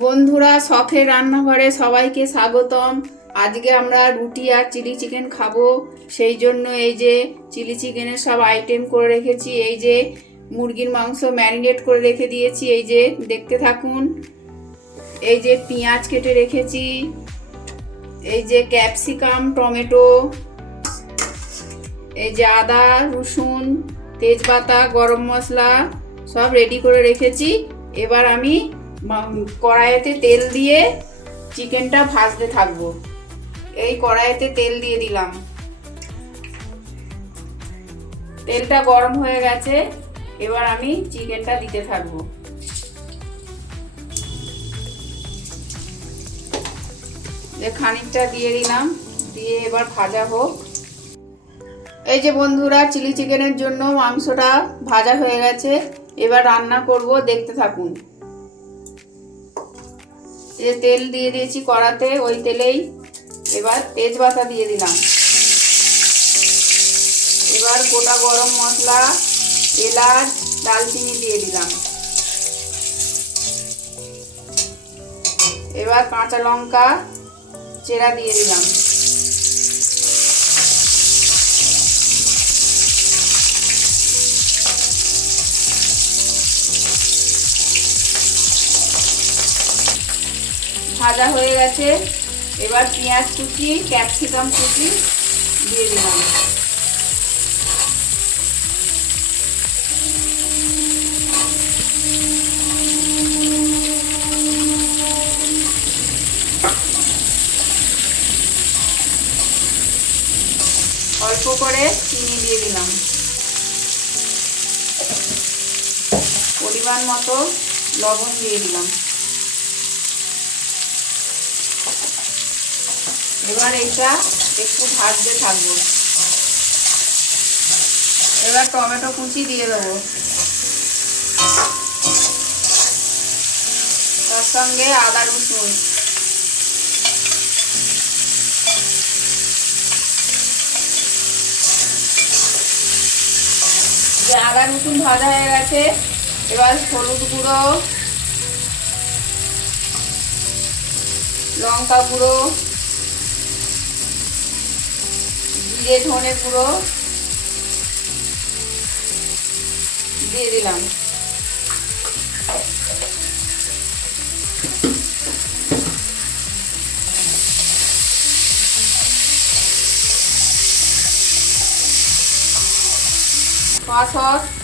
বন্ধুরা, শখের রান্নাঘরে সবাইকে স্বাগতম। আজকে আমরা রুটি আর চিলি চিকেন খাব। সেই জন্য এই যে চিলি চিকেনের সব আইটেম করে রেখেছি, এই যে মুরগির মাংস ম্যারিনেট করে রেখে দিয়েছি, এই যে দেখতে থাকুন। এই যে পেঁয়াজ কেটে রেখেছি, এই যে ক্যাপসিকাম, টমেটো, এই যে আদা, রসুন, তেজপাতা, গরম মশলা সব রেডি করে রেখেছি। এবার আমি কড়াইতে তেল দিয়ে চিকেনটা ভাজতে থাকব। এই কড়াইতে তেল দিয়ে দিলাম। তেলটা গরম হয়ে গেছে, এবার আমি চিকেনটা দিতে থাকব। খানিকটা দিয়ে দিলাম, দিয়ে এবার ভাজা হোক। এই যে বন্ধুরা, চিলি চিকেনের জন্য মাংসটা ভাজা হয়ে গেছে, এবার রান্না করব, দেখতে থাকুন। যে তেল দিয়ে দিয়েছি কড়াতে, ওই তেলেই। এবার তেজপাতা দিয়ে দিলাম। এবার গোটা গরম মশলা, এলাচ দালচিনি দিয়ে দিলাম। এবার কাঁচা লঙ্কা, চেরা দিয়ে দিলাম। ভাজা হয়ে গেছে। এবার পেঁয়াজ কুচি, ক্যাপসিকাম কুচি দিয়ে দিলাম। অল্প করে চিনি দিয়ে দিলাম। পরিমাণ মতো লবণ দিয়ে দিলাম। এবার এটা একটু ভাজতে থাকব। এবার টমেটো কুচি দিয়ে দেবো। তার সঙ্গে আদা রসুন। যে আদা রসুন ভাজা হয়ে গেছে, এবার হলুদ গুঁড়ো, লঙ্কা গুঁড়ো জিরে ধনে গুঁড়ো দিয়ে দিলাম। পাঁচ সস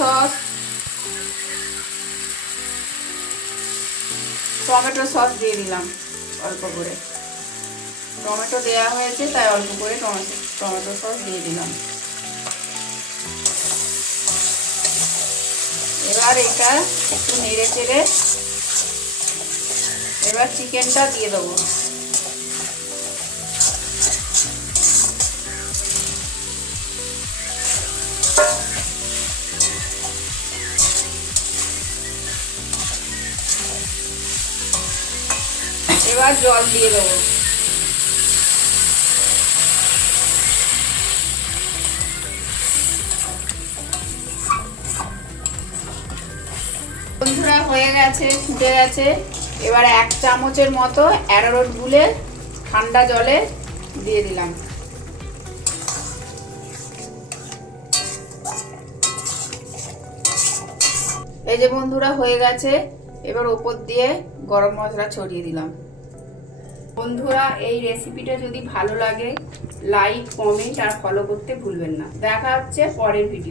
সস, টমেটো সস দিয়ে দিলাম অল্প করে। টমেটো দেয়া হয়েছে, তাই অল্প করে টমেটো টমেটো সস দিয়ে দিলাম। এবার এটা একটু নেড়ে চেড়ে, এবার চিকেনটা দিয়ে দেবো। এবার জল দিয়ে দেবো। বন্ধুরা, হয়ে গেছে, ফুটে গেছে। এবার এক চামচের মতো অ্যারোরুট গুলে ঠান্ডা জলে দিয়ে দিলাম। এই যে বন্ধুরা, হয়ে গেছে। এবার ওপর দিয়ে গরম মশলা ছড়িয়ে দিলাম। বন্ধুরা, এই রেসিপিটা যদি ভালো লাগে লাইক কমেন্ট আর ফলো করতে ভুলবেন না। দেখা হচ্ছে পরের ভিডিও